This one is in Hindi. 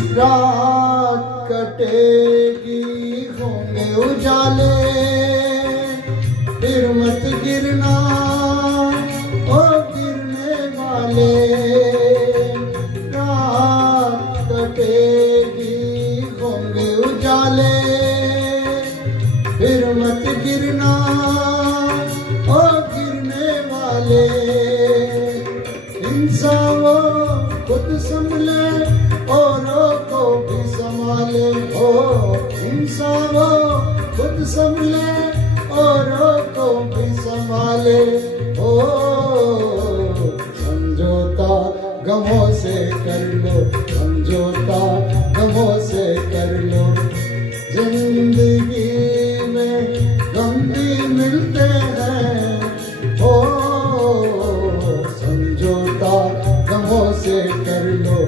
रात कटेगी होंगे उजाले, फिर मत गिरना ओ गिरने वाले। रात कटेगी होंगे उजाले, फिर मत गिरना ओ गिरने वाले। इंसान वो खुद संभले औरों को भी संभाले, हो इंसान वो खुद संभले औरों को भी संभाले। ओ समझौता गमों से कर लो, समझौता गमों से कर लो। जिंदगी में गम भी मिलते हैं, ओ समझौता गमों से कर लो।